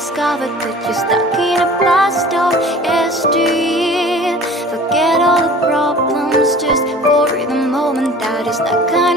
discovered that you're stuck in a past of yesteryear. Forget all the problems just for the moment. That is the kind